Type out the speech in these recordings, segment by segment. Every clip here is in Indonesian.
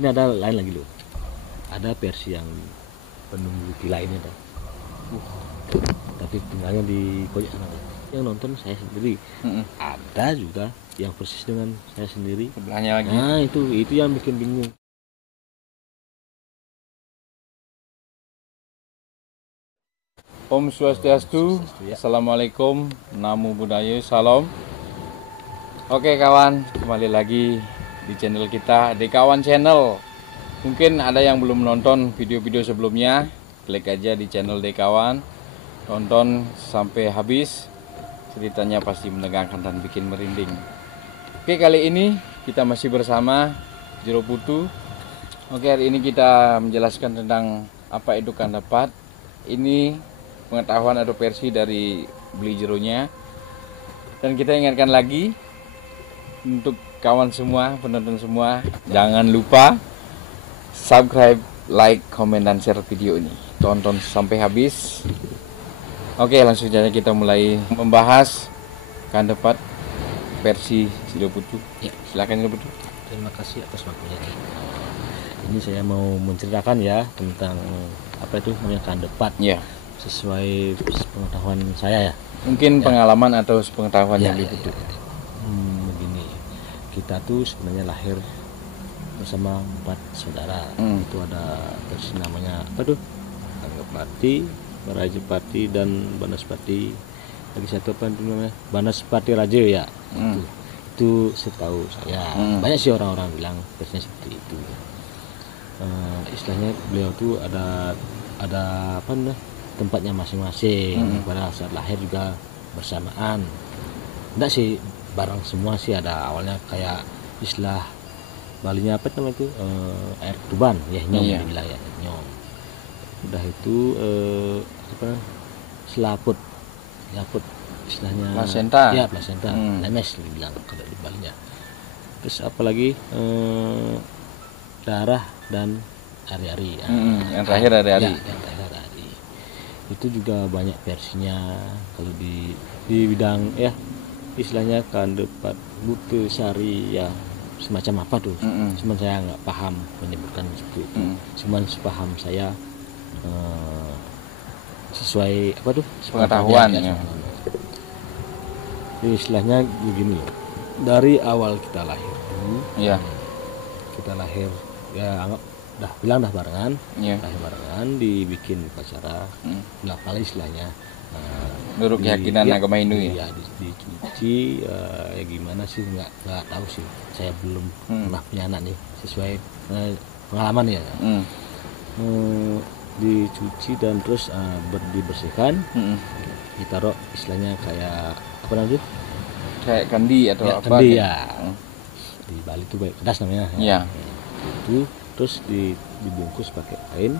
Ini ada lain lagi loh. Ada versi yang penunggu gila ini ada. Tapi tinggalnya di Koyak sana. Yang nonton saya sendiri. Ada juga yang persis dengan saya sendiri. Sebelahnya lagi. Nah itu yang bikin bingung. Om Swastiastu, Assalamualaikum, Namo Buddhaya, Salam. Oke kawan, kembali lagi di channel kita, Dekawan Channel. Mungkin ada yang belum nonton video-video sebelumnya, klik aja di channel Dekawan, tonton sampai habis. Ceritanya pasti menegangkan dan bikin merinding. Oke, kali ini kita masih bersama Jero Putu. Oke, hari ini kita menjelaskan tentang apa itu kandapat. Ini pengetahuan atau versi dari beli jeronya. Dan kita ingatkan lagi untuk kawan semua, penonton semua, jangan lupa subscribe, like, komen, dan share video ini. Tonton sampai habis. Oke, langsung saja kita mulai membahas kandapat versi Jero Putu. Ya. Silakan Jero Putu. Terima kasih atas waktunya. Ini saya mau menceritakan ya tentang apa itu namanya kandapat. Ya. Sesuai pengetahuan saya ya. Mungkin pengalaman atau pengetahuan yang Ya. dibutuh. Begini, kita tuh sebenarnya lahir bersama 4 saudara. Itu ada versi namanya apa tuh? Anggapati, Rajapati, dan Banaspati. Lagi satu apa itu namanya? Banaspati Raja ya. Itu setahu saya. Banyak sih orang-orang bilang versinya seperti itu. Istilahnya beliau tuh ada apa namanya? Tempatnya masing-masing. Pada saat lahir juga bersamaan. Enggak sih bareng semua sih, ada awalnya kayak istilah Balinya apa namanya itu air tuban ya, nyom dibilang ya, nyom. Udah itu apa selaput istilahnya Plasenta. Ya, plasenta. Lemes dibilang kalau di Balinya. Terus apalagi darah dan ari-ari ya. Yang terakhir ari-ari. Ya, yang terakhir ari. Itu juga banyak versinya. Kalau di bidang ya istilahnya kandapat butuh sari ya, semacam apa tuh. Cuman saya nggak paham menyebutkan seperti itu. Cuman sepaham saya sesuai apa tuh Pengetahuan ya. ya. Jadi istilahnya begini loh. Dari awal kita lahir, kita lahir ya anggap bilang barengan, lahir barengan, dibikin upacara, apa istilahnya, menurut keyakinan agama Hindu ya. Dicuci ya gimana sih nggak tahu sih, saya belum pernah punya anak nih, sesuai pengalaman ya. Dicuci dan terus dibersihkan, ditaruh istilahnya kayak apa namanya? Kayak kandi atau Ya, apa? kandi ya. Di Bali itu baik pedas namanya. Ya. Itu terus dibungkus pakai kain,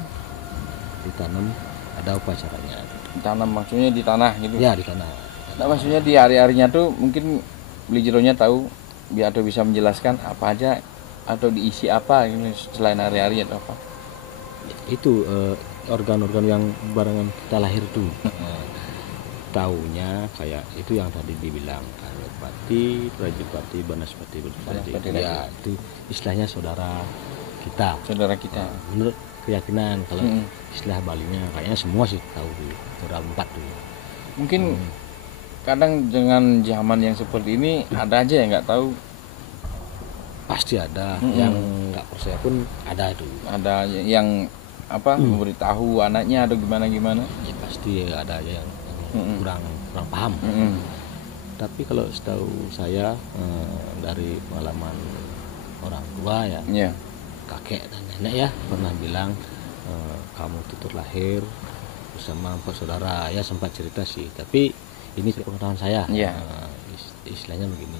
ditanam, ada upacaranya. Ditanam maksudnya di tanah gitu. Ya, di tanah. Nah, maksudnya di hari-harinya tuh mungkin beli jeronya tahu atau bisa menjelaskan apa aja atau diisi apa gitu selain hari-hari atau apa. Itu organ-organ yang barengan kita lahir tuh. Taunya kayak itu yang tadi dibilang Anggapati, Rajapati, Banaspati. Ya, itu istilahnya saudara kita. Menurut keyakinan, kalau istilah Balinya kayaknya semua sih tahu tuh, saudara 4 tuh. Mungkin kadang dengan zaman yang seperti ini ada aja yang nggak tahu. Pasti ada yang nggak percaya pun ada tuh. Ada yang apa memberitahu anaknya atau gimana. Ya, pasti ada aja yang kurang paham. Tapi kalau setahu saya dari pengalaman orang tua ya, kakek dan nenek ya pernah bilang kamu tuh terlahir bersama 4 saudara ya, sempat cerita sih. Tapi ini pengetahuan saya. Istilahnya begini,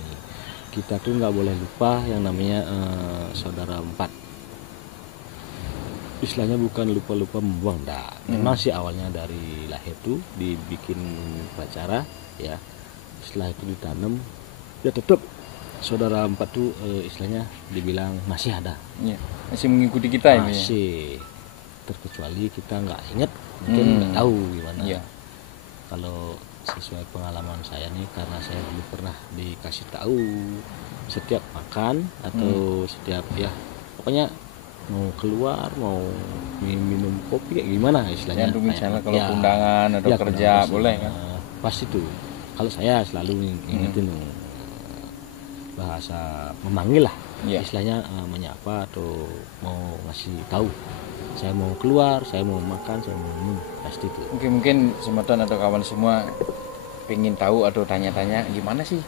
kita tuh nggak boleh lupa yang namanya saudara 4. Istilahnya bukan lupa-lupa membuang, memang sih awalnya dari lahir tuh dibikin upacara ya, setelah itu ditanam ya, tetap saudara 4 tuh istilahnya dibilang masih ada, masih mengikuti kita ini. Masih, terkecuali kita nggak inget, mungkin nggak tahu gimana. Kalau sesuai pengalaman saya nih, karena saya dulu pernah dikasih tahu setiap makan atau setiap ya pokoknya mau keluar, mau minum kopi kayak gimana istilahnya. Ya, misalnya kalau ya, undangan atau ya, kerja boleh kan? Pas itu. Kalau saya selalu ingetin bahasa memanggil lah, istilahnya menyapa atau mau ngasih tahu. Saya mau keluar, saya mau makan, saya mau minum, pasti itu. Mungkin Semeton atau kawan semua pengen tahu atau tanya-tanya gimana sih?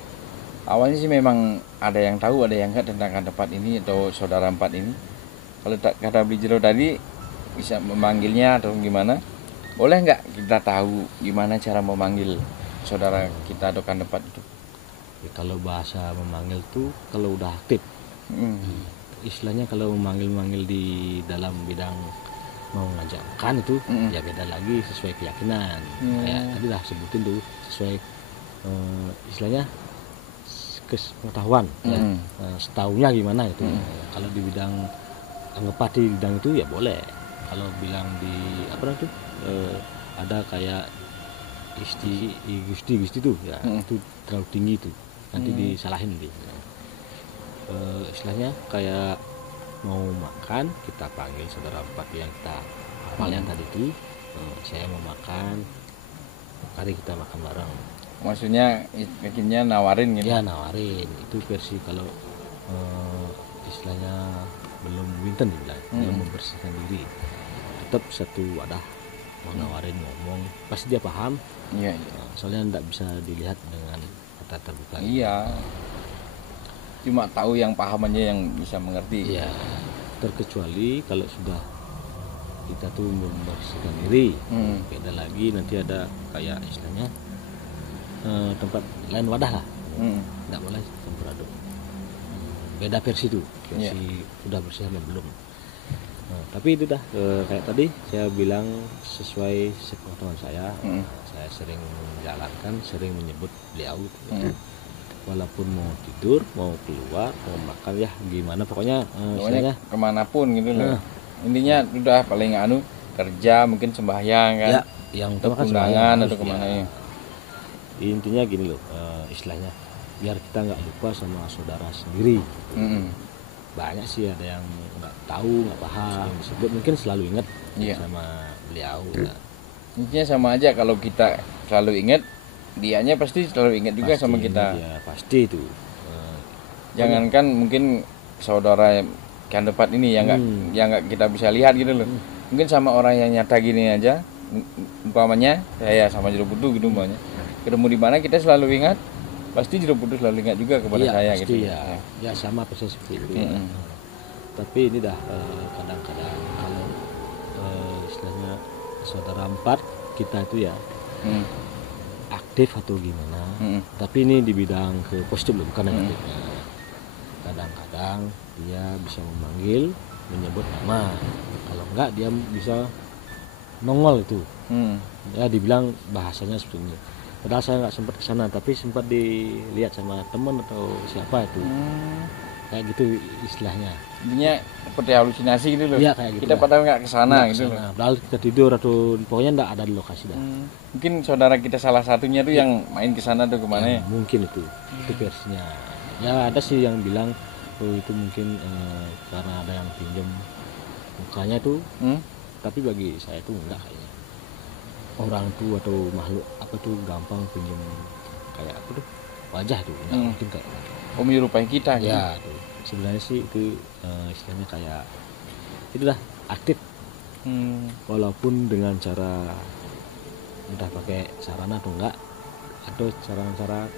Awalnya sih memang ada yang tahu, ada yang enggak tentang Kadampat ini atau saudara empat ini. Kalau kata Bijero tadi bisa memanggilnya atau gimana? Boleh nggak kita tahu gimana cara memanggil saudara kita atau Kadampat itu? Ya, kalau bahasa memanggil tuh kalau udah aktif. Istilahnya kalau memanggil di dalam bidang mau ngajak makan itu ya beda lagi sesuai keyakinan. Kayak tadi lah sebutin tuh sesuai istilahnya pengetahuan ya. Setaunya gimana itu. Kalau di bidang anggapati di bidang itu ya boleh. Kalau bilang di apa itu ada kayak gusti tuh ya itu terlalu tinggi tuh, nanti disalahin dia. Istilahnya kayak mau makan kita panggil saudara empat yang kita hafal yang tadi itu, saya mau makan, mari kita makan bareng. Maksudnya akhirnya nawarin gitu? Ya nawarin, itu versi kalau istilahnya belum winten dibilang, belum membersihkan diri, tetap satu wadah mau nawarin ngomong, pasti dia paham. Iya. Soalnya tidak bisa dilihat dengan mata terbuka. Iya. Cuma tahu yang paham aja yang bisa mengerti. Iya. Terkecuali kalau sudah kita tuh membersihkan diri, beda lagi nanti ada kayak istilahnya tempat lain wadah lah, tidak boleh campur aduk. Beda versi tuh, versi udah bersih sama belum. Tapi itu dah kayak tadi saya bilang sesuai sepengetahuan saya, saya sering menjalankan, sering menyebut beliau. Walaupun mau tidur, mau keluar, mau makan ya gimana pokoknya kemanapun gitu loh. Intinya udah paling kerja mungkin sembahyang kan, ya, yang undangan atau kemana ya. Intinya gini loh, istilahnya biar kita nggak lupa sama saudara sendiri. Banyak sih ada yang nggak tahu, nggak paham disebut, mungkin selalu ingat sama beliau. Intinya sama aja, kalau kita selalu ingat, dianya pasti selalu ingat juga sama kita. Ya pasti itu. Jangankan mungkin saudara Kadampat ini yang nggak kita bisa lihat gitu loh. Mungkin sama orang yang nyata gini aja, umpamanya saya sama Jerobutu gitu umpamanya. Ketemu di mana kita selalu ingat, pasti Jerobutu selalu ingat juga kepada saya pasti, gitu. Ya sama persis seperti itu. Tapi ini dah kadang-kadang kalau istilahnya saudara empat kita itu ya aktif atau gimana. Tapi ini di bidang ke positif loh, bukan negatif. Kadang-kadang dia bisa memanggil, menyebut nama. Kalau enggak dia bisa nongol itu. Ya dibilang bahasanya seperti ini. Padahal saya nggak sempat ke sana, tapi sempat dilihat sama teman atau siapa itu. Kayak gitu istilahnya. Intinya seperti halusinasi gitu loh. Iya, kayak gitu. Kita padahal nggak kesana gitu loh. Padahal kita tidur atau pokoknya nggak ada di lokasi dah. Mungkin saudara kita salah satunya tuh yang main ke sana tuh kemana ya? Mungkin itu versinya. Ya ada sih yang bilang itu mungkin karena ada yang pinjam mukanya tuh. Tapi bagi saya tuh enggak kayaknya. Orang tuh atau makhluk apa tuh gampang pinjam kayak apa tuh wajah tuh enggak mungkin kayak menyerupai kita gitu. Ya tuh. Sebenarnya sih itu istilahnya kayak itulah aktif. Walaupun dengan cara entah pakai sarana atau enggak, atau cara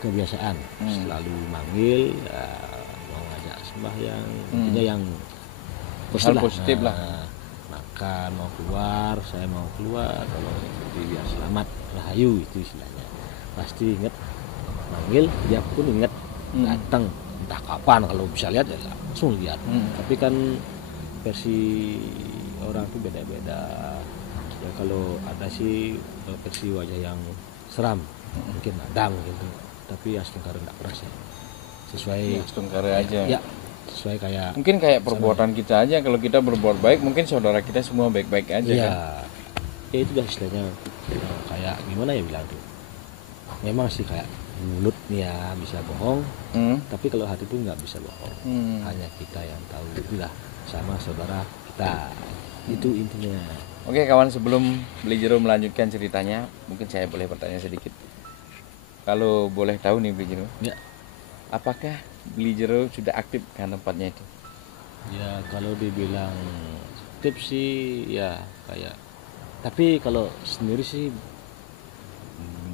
kebiasaan selalu manggil, mau ngajak sembahyang, intinya yang positif lah. Makan, mau keluar, saya mau keluar, kalau biar selamat rahayu itu istilahnya. Pasti ingat manggil, dia pun ingat datang, entah kapan, kalau bisa lihat ya langsung lihat. Tapi kan versi orang tuh beda-beda. Ya kalau ada sih versi wajah yang seram, mungkin ada gitu. Tapi Astungkara enggak pernah sih. Sesuai Astungkara aja. Ya, sesuai kayak mungkin kayak perbuatan kita aja. Kalau kita berbuat baik, mungkin saudara kita semua baik-baik aja kan. Ya itu dah istilahnya kayak gimana ya bilang tuh. Memang sih kayak mulut nih ya bisa bohong, tapi kalau hati tuh nggak bisa bohong. Hanya kita yang tahu itulah sama saudara kita. Itu intinya. Oke kawan, sebelum Beli Jero melanjutkan ceritanya, mungkin saya boleh bertanya sedikit. Kalau boleh tahu nih Beli Jero, Ya. apakah Beli Jero sudah aktif kan tempatnya itu? Ya kalau dibilang tips sih ya kayak, tapi kalau sendiri sih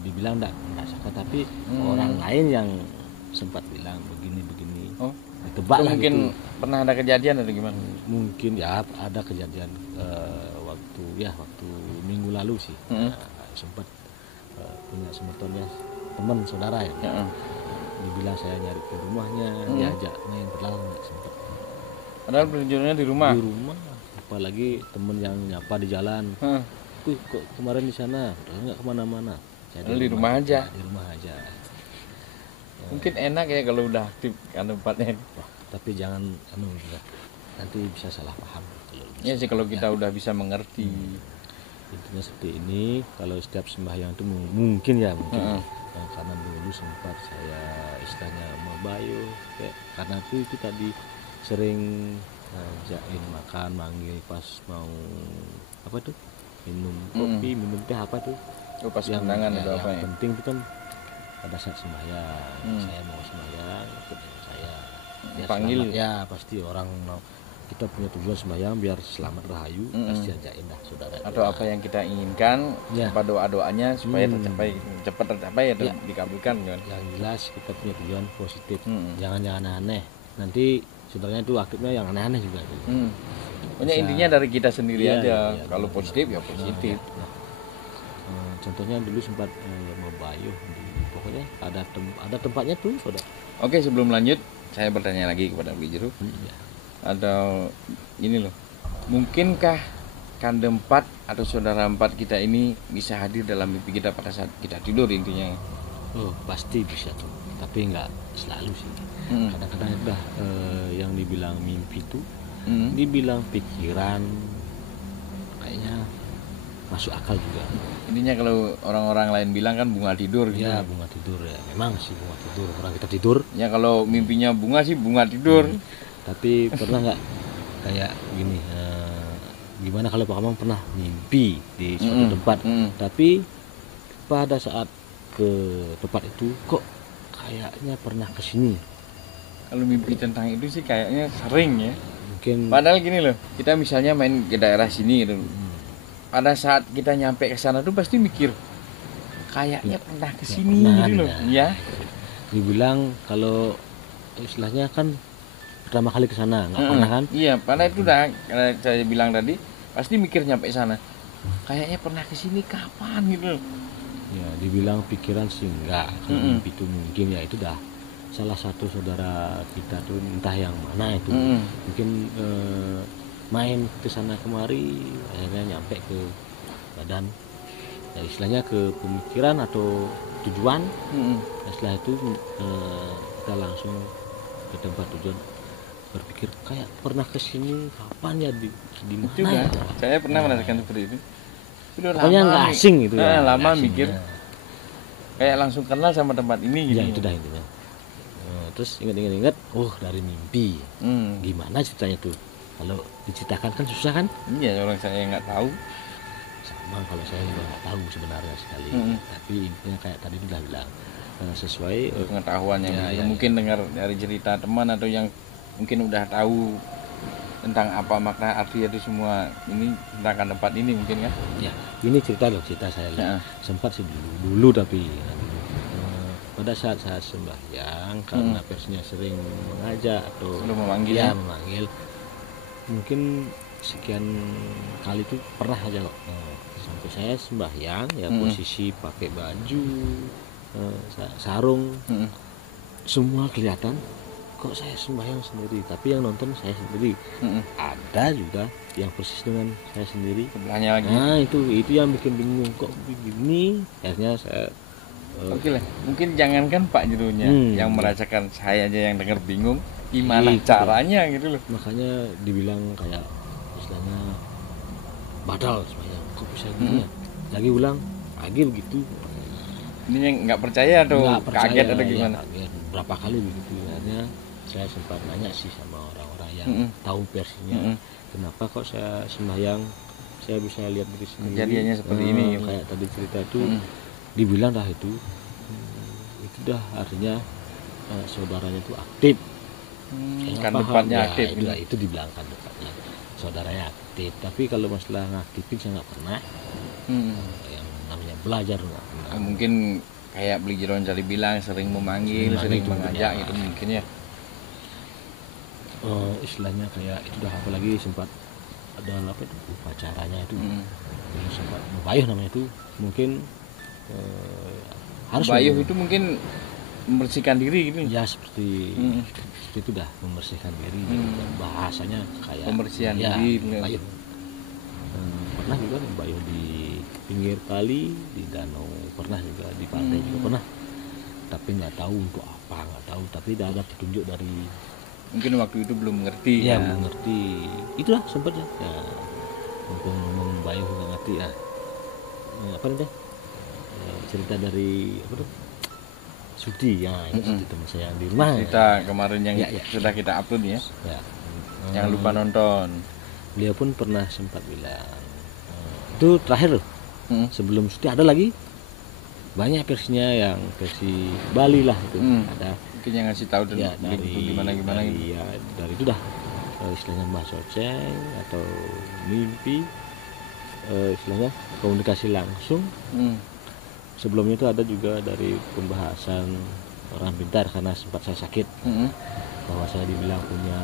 dibilang enggak saka, tapi orang lain yang sempat bilang begini. Oh, ditebak lah mungkin gitu. Pernah ada kejadian atau gimana? Mungkin ya ada kejadian waktu minggu lalu sih. Sempat punya sebetulnya teman saudara ya. Dibilang saya nyari ke rumahnya, diajak main padahal nggak sempat. Padahal perjalanan di rumah. Di rumah, apalagi temen yang nyapa di jalan. Wih, kok kemarin di sana? Padahal nggak kemana-mana. Di rumah aja. Di rumah aja. Mungkin enak ya kalau udah aktif kan tempatnya. Wah, tapi jangan nanti bisa salah paham. Ya sih kalau kita udah bisa mengerti. Intinya seperti ini, kalau setiap sembahyang itu mungkin. Karena dulu sempat saya istilahnya mabayo, karena itu tadi sering ngajakin makan, manggil pas mau apa tuh minum kopi, minum teh apa tuh. Pas undangan atau apa ya? Penting itu kan pada saat sembahyang, saya mau sembahyang, ikut saya. Ya, panggil selamat, ya pasti orang mau, kita punya tujuan sembahyang biar selamat rahayu, pasti ajain dah saudara. Atau apa yang kita inginkan, apa doa-doanya supaya cepat tercapai atau dikabulkan kan. Yang jelas kita punya tujuan positif, jangan aneh-aneh. Nanti saudaranya itu aktifnya yang aneh-aneh juga. Pokoknya intinya dari kita sendiri aja. Kalau positif ya positif. Contohnya dulu sempat mau bayuh, pokoknya ada tempatnya tuh saudara. Oke, sebelum lanjut saya bertanya lagi kepada Beli Jero. Atau ini loh, mungkinkah kande 4 atau saudara 4 kita ini bisa hadir dalam mimpi kita pada saat kita tidur intinya? Oh pasti bisa tuh, tapi nggak selalu sih. Kadang-kadang udah yang dibilang mimpi tuh, dibilang pikiran, kayaknya masuk akal juga. Intinya kalau orang-orang lain bilang kan bunga tidur gitu. Ya bunga tidur ya, memang sih bunga tidur, orang kita tidur. Ya kalau mimpinya bunga sih bunga tidur. Tapi pernah nggak kayak gini, gimana kalau Pak Kamang pernah mimpi di suatu tempat, tapi pada saat ke tempat itu kok kayaknya pernah kesini. Kalau mimpi tentang itu sih kayaknya sering ya. Mungkin. Padahal gini loh, kita misalnya main ke daerah sini gitu. Pada saat kita nyampe ke sana tuh pasti mikir kayaknya pernah kesini gitu loh. Ya. Dibilang kalau istilahnya kan pertama kali ke sana, nggak pernah kan? Iya, padahal itu udah saya bilang tadi pasti mikir nyampe sana. Kayaknya pernah kesini kapan gitu loh. Ya, dibilang pikiran sih enggak. Kalau mimpi itu mungkin ya itu dah salah satu saudara kita tuh entah yang mana itu. Mungkin main ke sana kemari akhirnya nyampe ke badan. Ya, istilahnya ke pemikiran atau tujuan. Setelah itu kita langsung ke tempat tujuan, berpikir kayak pernah kesini kapan ya di mana ya? Saya pernah merasakan seperti itu. Pokoknya nggak asing gitu ya. Lama mikir kayak langsung kenal sama tempat ini gitu. Ya itu dah intinya. Terus ingat, dari mimpi. Gimana ceritanya tuh? Kalau diceritakan kan susah kan? Iya, orang saya nggak tahu. Sama kalau saya juga nggak tahu sebenarnya sekali. Tapi intinya kayak tadi udah bilang sesuai pengetahuan yang mungkin dengar dari cerita teman atau yang mungkin udah tahu tentang apa makna arti itu semua ini tentang tempat ini mungkin kan? Ya, ini cerita saya sempat sih dulu tapi pada saat saya sembahyang karena versinya sering mengajak atau memanggil memanggil, mungkin sekian kali itu pernah aja kok. Sampai saya sembahyang ya posisi pakai baju sarung, semua kelihatan. Kok saya sembahyang sendiri, tapi yang nonton saya sendiri. Ada juga yang persis dengan saya sendiri. Sebelahnya lagi. Nah itu yang bikin bingung, kok begini. Akhirnya saya Oke lah, mungkin jangankan Pak Jeronya yang merasakan, saya aja yang dengar bingung gimana caranya gitu loh. Makanya dibilang kayak istilahnya badal sembahyang, kok bisa gini. Lagi ulang, lagi begitu. Ini yang nggak percaya atau kaget atau gimana? Ya, kaget. Berapa kali begitu, akhirnya saya sempat nanya sih sama orang-orang yang tahu versinya, kenapa kok saya sembahyang saya bisa lihat diri sendiri, kejadiannya seperti ini kayak tadi cerita tuh, dibilang dah itu dah artinya saudaranya itu aktif, kan depannya ya, aktif itu dibilang kan depannya saudaranya aktif, tapi kalau masalah ngaktifin saya nggak pernah. Yang namanya belajar nggak pernah. Mungkin kayak Beli Jero tadi bilang sering memanggil, sering mengajak itu mungkin ya. Istilahnya kayak itu dah, apalagi sempat ada apa itu upacaranya itu, sempat mubayuh namanya itu, mungkin harus mubayuh itu mungkin membersihkan diri gitu ya, seperti itu dah, membersihkan diri, bahasanya kayak pembersihan ya, diri. mubayuh. Pernah juga mubayuh di pinggir kali, di danau, pernah juga di pantai juga pernah, tapi nggak tahu untuk apa, nggak tahu, tapi tidak ada petunjuk dari, mungkin waktu itu belum mengerti ya belum ngerti, itulah sempat ya, mumpung membayuh nggak ngerti ya, apa nih cerita dari apa tuh Sudi ya, itu Sudi teman saya yang di rumah cerita kemarin yang sudah kita upload ya, jangan lupa nonton. Beliau pun pernah sempat bilang itu terakhir loh, sebelum Sudi ada lagi banyak versinya, yang versi Bali lah itu ada, mungkin yang ngasih tahu ya, dari gimana dari, ya, dari itu dah istilahnya Mbah Soceng atau mimpi, istilahnya komunikasi langsung. Sebelumnya itu ada juga dari pembahasan orang pintar, karena sempat saya sakit, bahwa saya dibilang punya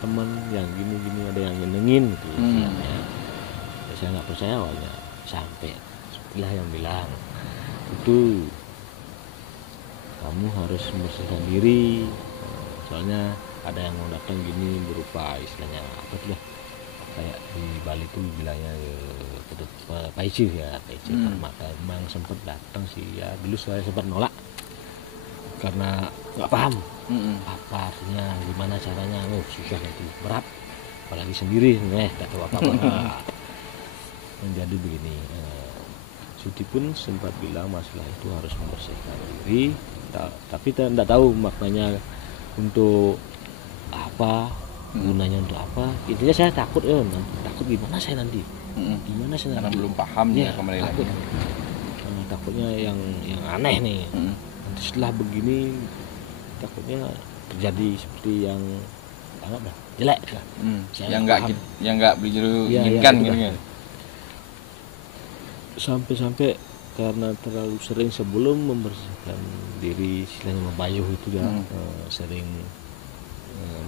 teman yang gini-gini, ada yang nyenengin gitu, istilahnya. Saya nggak percaya awalnya, sampai setelah yang bilang itu kamu harus membersihkan diri, soalnya ada yang mau datang gini berupa istilahnya apa tuh lah, kayak di Bali tuh bilangnya paicu ya, paicu permata. Memang sempat datang sih ya, dulu saya sempat nolak karena nggak paham apa artinya, gimana caranya, susah itu, berat, apalagi sendiri nggak tahu apa-apa. Menjadi begini, Sudi pun sempat bilang masalah itu harus membersihkan diri, tapi tidak tahu maknanya untuk apa, gunanya untuk apa. Intinya saya takut takut gimana saya nanti, karena belum paham ya, kembali takut. lagi Takutnya yang aneh nih, nanti setelah begini takutnya terjadi seperti yang anggaplah jelek lah, yang nggak Beli Jero inginkan gitu kan. Sampai karena terlalu sering sebelum membersihkan diri, istilahnya membayuh itu ya, sering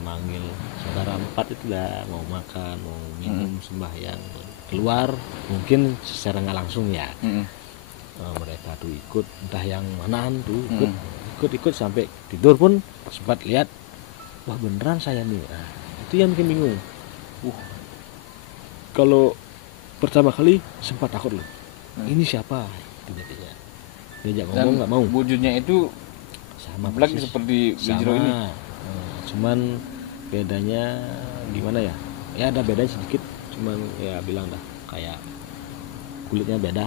manggil saudara empat itu dah, mau makan, mau minum, sembahyang, keluar mungkin secara nggak langsung ya, mereka tuh ikut, entah yang manaan tuh ikut sampai tidur pun sempat lihat, wah beneran saya nih, itu yang bikin bingung. Kalau pertama kali sempat takut loh, ini siapa, tiba-tiba diajak ngomong nggak mau. Wujudnya itu sama persis seperti Beli Jero ini, cuman bedanya gimana ya, ada bedanya sedikit, cuman ya bilang dah kayak kulitnya beda,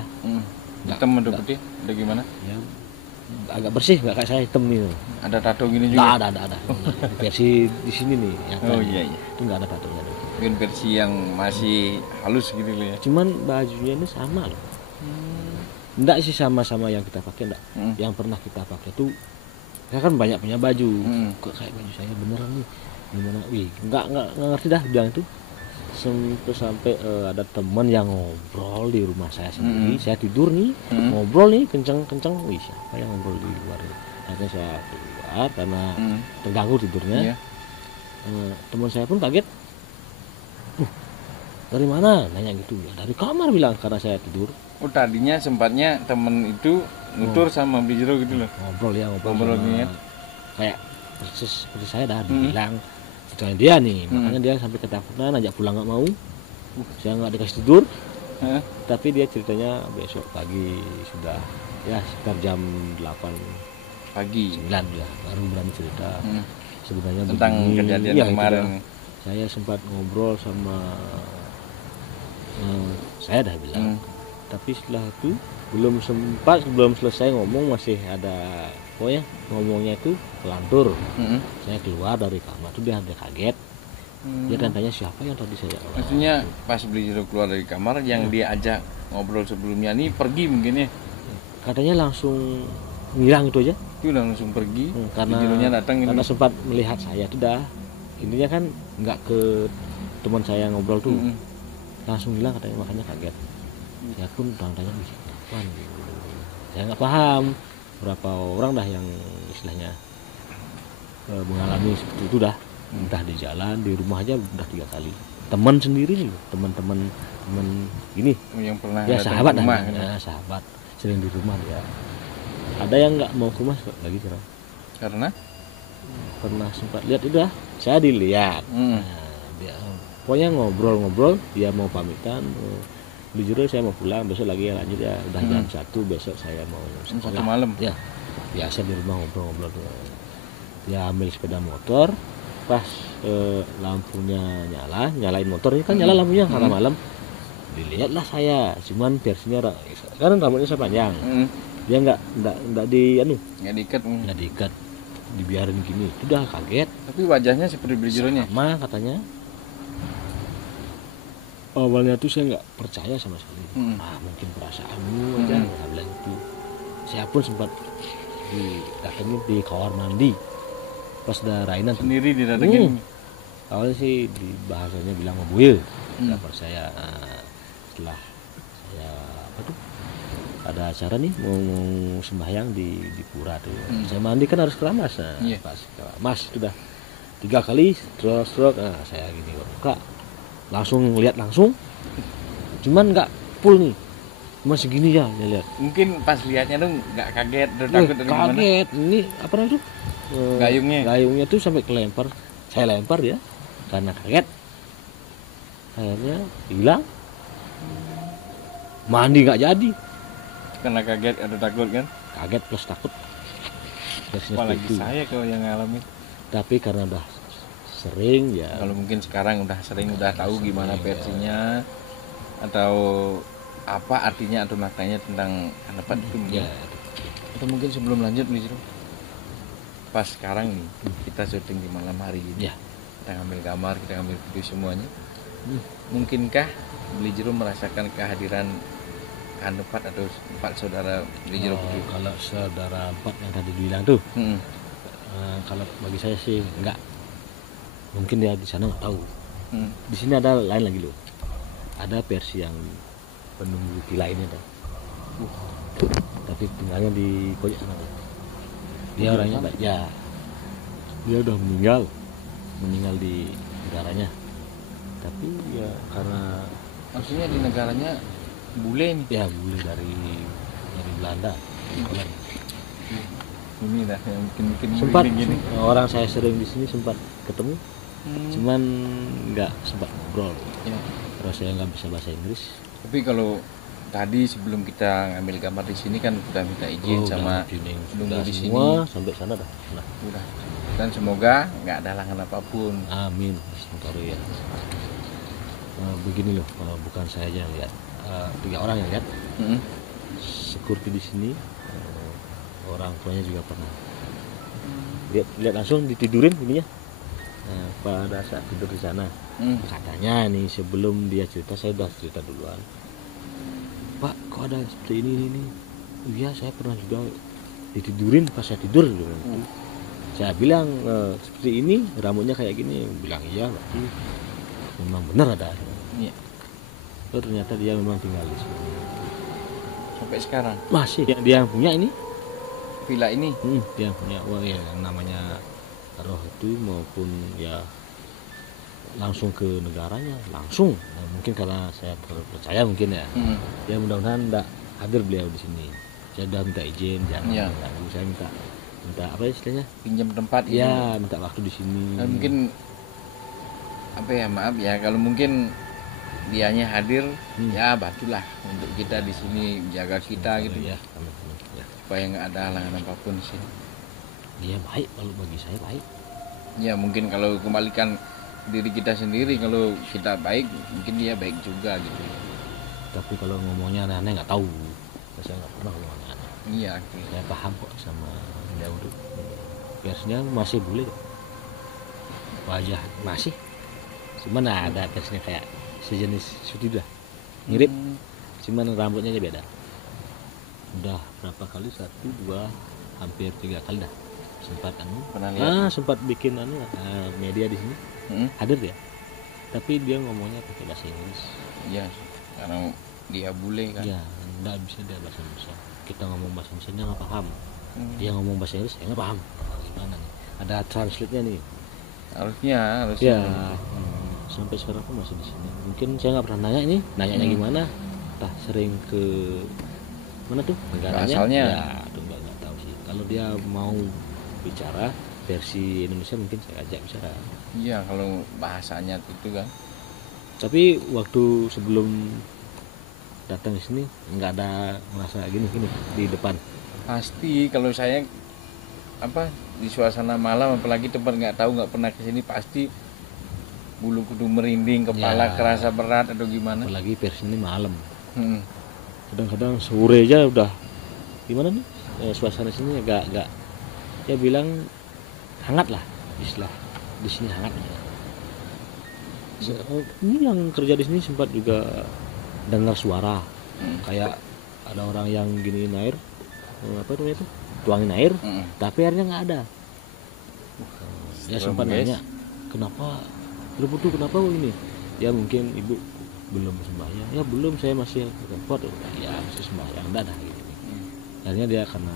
hitam atau putih, ada gimana ya, agak bersih, nggak kayak saya hitam nih. Ada tato gini juga? Ada versi di sini nih ya, iya itu nggak ada tatonya, mungkin versi yang masih halus gitu loh ya, cuman bajunya ini sama loh. Enggak sih, sama-sama yang kita pakai enggak. Yang pernah kita pakai tuh, saya kan banyak punya baju, kok kayak baju saya beneran nih, gimana? Enggak ngerti dah bilang itu. Sampai ada teman yang ngobrol di rumah saya sendiri, saya tidur nih, ngobrol nih kenceng-kenceng, siapa yang ngobrol di luar? Akhirnya saya keluar karena terganggu tidurnya. Teman saya pun kaget, dari mana? Nanya gitu, ya dari kamar bilang, karena saya tidur. Tadinya sempatnya temen itu nutur sama Beli Jero gitu loh, ngobrol kayak persis seperti saya dah bilang, kecuali dia nih, makanya dia sampai ketakutan, ajak pulang nggak mau, saya nggak dikasih tidur, tapi dia ceritanya besok pagi sudah ya sekitar jam 8 pagi 9 ya baru berani cerita sebenarnya tentang begini, kejadian ya, kemarin. Saya sempat ngobrol sama saya dah bilang, tapi setelah itu belum selesai ngomong, masih ada pokoknya ngomongnya itu kelantur. Saya keluar dari kamar tuh dia kaget. Dia tanya siapa yang tadi saya. Maksudnya pas Beli Jero keluar dari kamar, yang dia ajak ngobrol sebelumnya ini pergi mungkin ya? Katanya langsung ngilang itu aja. Itu udah langsung pergi. Karena datang karena sempat melihat saya tuh dah. Intinya kan nggak ke teman saya ngobrol tuh. Langsung hilang katanya, makanya kaget. Saya pun tanya kapan. Saya nggak paham berapa orang dah yang istilahnya mengalami seperti itu dah. Entah di jalan, di rumah aja udah 3 kali. Teman sendiri nih, teman ini yang pernah ya sahabat rumah, ya, sahabat sering di rumah dia. Ada yang nggak mau ke rumah lagi sekarang. Karena pernah sempat lihat udah, saya dilihat. Dia pokoknya ngobrol, dia mau pamitan. Beli Jero saya mau pulang, besok lagi ya lanjut ya. Udah jam 1 besok saya mau sekolah. 1 malam. Ya, biasa di rumah ngobrol. Dia ambil sepeda motor. Pas lampunya nyalain motor ini kan nyala lampunya karena malam. Dilihatlah saya, cuman versinya karena rambutnya saya panjang. Dia nggak diikat, dibiarin gini. Sudah kaget. Tapi wajahnya seperti Beli Jeronya. Sama katanya. Awalnya tuh saya nggak percaya sama sekali. Mungkin perasaanmu aja, nggak bilang itu. Saya pun sempat didatengin di kamar mandi. Pas udah rainan sendiri didatengin. Awalnya sih di bahasanya bilang mobil. Nggak percaya. Setelah saya ada acara nih mau sembahyang di pura tuh. Saya mandi kan harus keramas. Pas keramas sudah 3 kali stroke. Saya gini buka. Langsung lihat langsung. Cuman nggak full nih. Cuma segini ya lihat. Mungkin pas lihatnya tuh nggak kaget, takut dari gimana? Kaget. Ini apa namanya tuh? Gayungnya tuh sampai kelempar. Saya lempar ya karena kaget. Akhirnya hilang. Mandi nggak jadi karena kaget atau takut kan? Kaget plus takut. Apalagi saya kalau yang ngalamin. Tapi karena udah sering ya. Kalau mungkin sekarang udah tahu gimana versinya atau apa artinya atau maknanya tentang Hanepat itu mungkin. Atau mungkin sebelum lanjut Beli Jero, pas sekarang nih kita syuting di malam hari ini, kita ngambil gambar, kita ngambil video semuanya. Mungkinkah Beli Jero merasakan kehadiran Hanepat atau 4 saudara Beli Jero itu? Kalau saudara 4 yang tadi bilang tuh, kalau bagi saya sih enggak. Mungkin dia di sana nggak tahu. Di sini ada lain lagi loh. Ada versi yang penunggu villa ini tuh. Tapi tinggalnya di Koyak sana. Dia orangnya baik ya. Dia udah meninggal di negaranya. Tapi ya karena maksudnya di negaranya bule nih. Ya bule dari Belanda. Ini dah yang bikin sempat gini. Orang saya sering di sini sempat ketemu. Cuman nggak sempat ngobrol. Terus saya nggak bisa bahasa Inggris. Tapi kalau tadi sebelum kita ngambil gambar di sini kan udah minta izin sama penunggu di sini sampai sana dah. Udah. Dan semoga nggak ada halangan apapun. Amin. Ya. Begini loh, kalau bukan saya aja yang lihat, 3 orang yang lihat. Security di sini, orang tuanya juga pernah. Lihat langsung ditidurin ininya. Pada saat tidur di sana, katanya nih sebelum dia cerita saya udah cerita duluan. Pak, kok ada seperti ini? Iya, saya pernah juga ditidurin pas saya tidur. Saya bilang seperti ini, rambutnya kayak gini. Bilang iya, berarti memang benar ada. Oh, ternyata dia memang tinggal di sini. Sampai sekarang masih dia yang punya ini. Villa ini. Dia yang punya. Wah ya, yang namanya roh itu maupun ya langsung ke negaranya langsung. Mungkin karena saya percaya mungkin ya. Ya mudah-mudahan enggak hadir beliau di sini. Saya udah minta izin jangan ganggu. Saya minta apa istilahnya? Pinjam tempat. Ya, minta waktu di sini. Mungkin apa ya, maaf ya kalau mungkin dianya hadir ya bantulah untuk kita di sini jaga kita gitu ya. Supaya nggak ada halangan apapun sih. Dia baik, kalau bagi saya baik. Ya mungkin kalau kembalikan diri kita sendiri, kalau kita baik mungkin dia baik juga gitu. Tapi kalau ngomongnya aneh-aneh nggak tahu. Saya nggak pernah ngomong aneh. Iya. Saya paham kok sama dia udah versinya masih bule, wajah masih, cuman ada versinya kayak sejenis sudah mirip, cuman rambutnya aja beda. Udah berapa kali, 1, 2, hampir 3 kali dah sempat sempat bikin media di sini hadir ya, tapi dia ngomongnya pakai bahasa Inggris. Iya, karena dia bule kan. Iya, nggak bisa dia bahasa Indonesia. Kita ngomong bahasa Indonesia nggak paham. Dia ngomong bahasa Inggris saya nggak paham. Gimana nih? Ada translate-nya nih. Harusnya. Ya, sampai sekarang pun masih di sini. Mungkin saya nggak pernah nanya ini, nanyanya gimana? Entah sering ke mana tuh negaranya? Asalnya. Ya, tuh nggak tahu sih. Kalau dia mau bicara versi Indonesia mungkin saya ajak bicara. Iya, kalau bahasanya itu kan. Tapi waktu sebelum datang ke sini nggak ada merasa gini di depan. Pasti kalau saya di suasana malam, apalagi tempat nggak tahu, nggak pernah kesini, pasti bulu kudu merinding, kepala kerasa berat atau gimana. Apalagi versi ini malam. Kadang-kadang sore aja udah gimana nih, suasana sini agak ya bilang hangat lah, istilah di sini hangat. Ini yang kerja di sini sempat juga dengar suara kayak ada orang yang giniin air, apa itu tuangin air, tapi airnya nggak ada. Ya sempat nanya kenapa betul kenapa ini, ya mungkin ibu belum sembahyang, ya belum, saya masih repot, ya masih sembahyang dah gitu. Akhirnya dia karena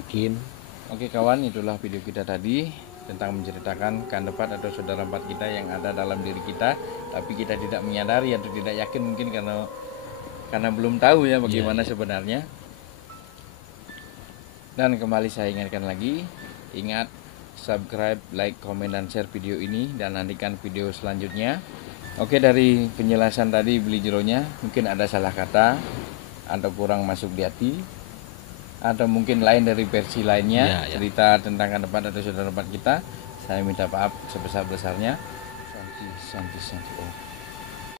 yakin. Oke kawan, itulah video kita tadi tentang menceritakan kandepat atau saudara empat kita yang ada dalam diri kita, tapi kita tidak menyadari atau tidak yakin, mungkin karena belum tahu ya bagaimana sebenarnya. Dan kembali saya ingatkan lagi, ingat subscribe, like, komen, dan share video ini, dan nantikan video selanjutnya. Oke, dari penjelasan tadi Beli Jeronya mungkin ada salah kata atau kurang masuk di hati, atau mungkin lain dari versi lainnya, cerita tentang kandepat atau saudara empat kita, saya minta maaf sebesar-besarnya. Santi.